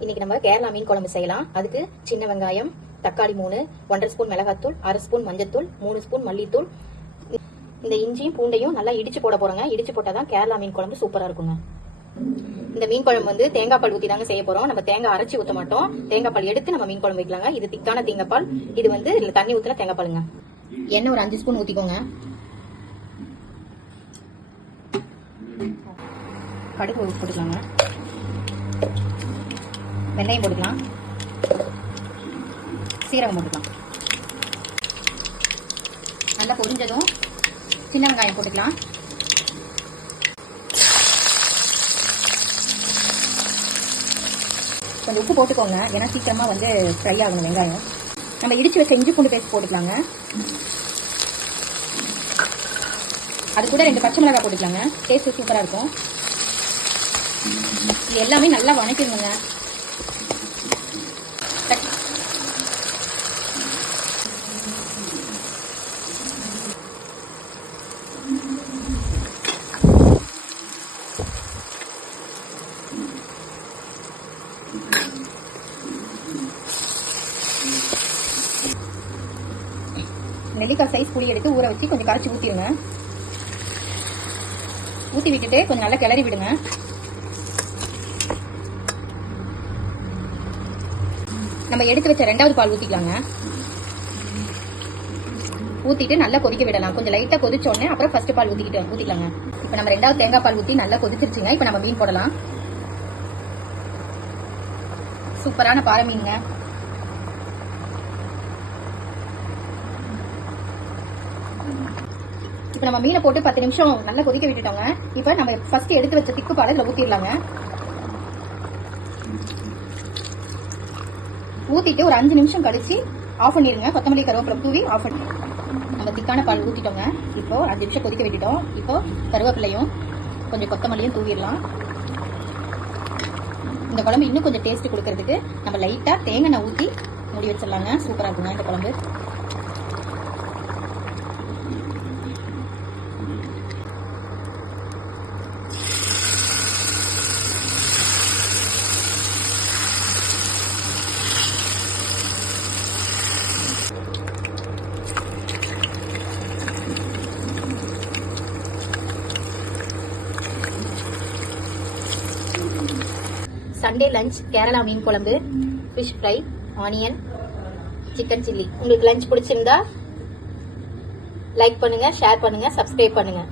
இன்னைக்கு நம்ம கேரளா மீன் குழம்பு செய்யலாம். அதுக்கு சின்ன வெங்காயம், தக்காளி 3, 1.5 ஸ்பூன் மிளகாத்தூள், 1/2 ஸ்பூன் மஞ்சத்தூள், 3 ஸ்பூன் மல்லித்தூள், இந்த இஞ்சியும் பூண்டையும் நல்லா இடிச்சு போட போறோங்க. இடிச்சு போட்டாதான் கேரளா மீன் குழம்பு சூப்பரா இருக்குங்க. இந்த மீன் குழம்பு வந்து தேங்காய் பால் ஊத்தி தாங்க செய்ய போறோம். நம்ம தேங்காய் அரைச்சி ஊத்த மாட்டோம். தேங்காய் பால் எடுத்து நம்ம மீன் குழம்பு வைக்கலாங்க. இது திக்கான தேங்காய் பால். இது வந்து தண்ணி ஊத்தின தேங்காய் பாலுங்க. எண்ணெய் ஒரு 5 ஸ்பூன் ஊத்திக்கோங்க. கடுகு போட்டுக்கலாங்க. வெந்தயம் போட்டுக்கலாம். சீரகம் போட்டுக்கலாம். நல்லா பொரிஞ்சதும் சின்ன வெங்காயம் போட்டுக்கலாம். கொஞ்சம் உப்பு போட்டுக்கோங்க, ஏன்னா சீக்கிரமா வந்து ஃப்ரை ஆகணும் வெங்காயம். நம்ம இடிச்சு வச்ச இஞ்சி பூண்டு பேஸ்ட் போட்டுக்கலாங்க. அது கூட 2 பச்சை மிளகாய் போட்டுக்கலாங்க. டேஸ்ட் சூப்பரா இருக்கும். இது எல்லாமே நல்லா வணக்கிடுங்க. நெல்லிக்காய் சைஸ் புளி எடுத்து ஊற வச்சு கொஞ்சம் கரைச்சி ஊத்திடுங்க. ஊத்தி விட்டுட்டு கொஞ்சம் நல்லா கிளறி விடுங்க. நம்ம எடுத்து வச்ச 2வது பால் ஊத்திக்கலாங்க. ஊத்திட்டு நல்லா கொதிக்க விடலாம். கொஞ்சம் லைட்டா கொதிச்ச உடனே அப்புறம் ஃபர்ஸ்ட் பால் ஊத்திக்கலாங்க. இப்ப நம்ம 2வது தேங்காய் பால் ஊத்தி நல்லா கொதிச்சிருச்சுங்க. இப்ப நம்ம மீன் போடலாம். சூப்பரான பாறை மீனுங்க. இப்ப நம்ம மீனை போட்டு 10 நிமிஷம் நல்லா கொதிக்க விட்டுட்டோங்க. இப்ப நம்ம ஃபர்ஸ்ட் எடுத்து வச்ச திக்கு பாலை இதுல ஊத்திடலாங்க. ஊத்திட்டு ஒரு 5 நிமிஷம் கழிச்சு ஆஃப் பண்ணிருங்க. கொத்தமல்லி கருவேப்பிலை தூவி ஆஃப் பண்ணி நம்ம திக்கான பால் ஊத்திட்டோங்க. இப்போ 5 நிமிஷம் கொதிக்க விட்டுட்டோம். இப்போ கருவேப்பிலையும் கொஞ்சம் கொத்தமல்லியும் தூவிடலாம். இந்த குழம்பு இன்னும் கொஞ்சம் டேஸ்ட் கொடுக்கறதுக்கு நம்ம லைட்டா தேங்காய் ஊத்தி மூடி வச்சிடலாங்க. சூப்பரா இருக்குங்க இந்த குழம்பு. சண்டே லஞ்ச் கேரளா மீன் குழம்பு, fish fry, onion, chicken chilli. உங்களுக்கு லஞ்ச் பிடிச்சிருந்தா லைக் பண்ணுங்க, ஷேர் பண்ணுங்க, சப்ஸ்கிரைப் பண்ணுங்க.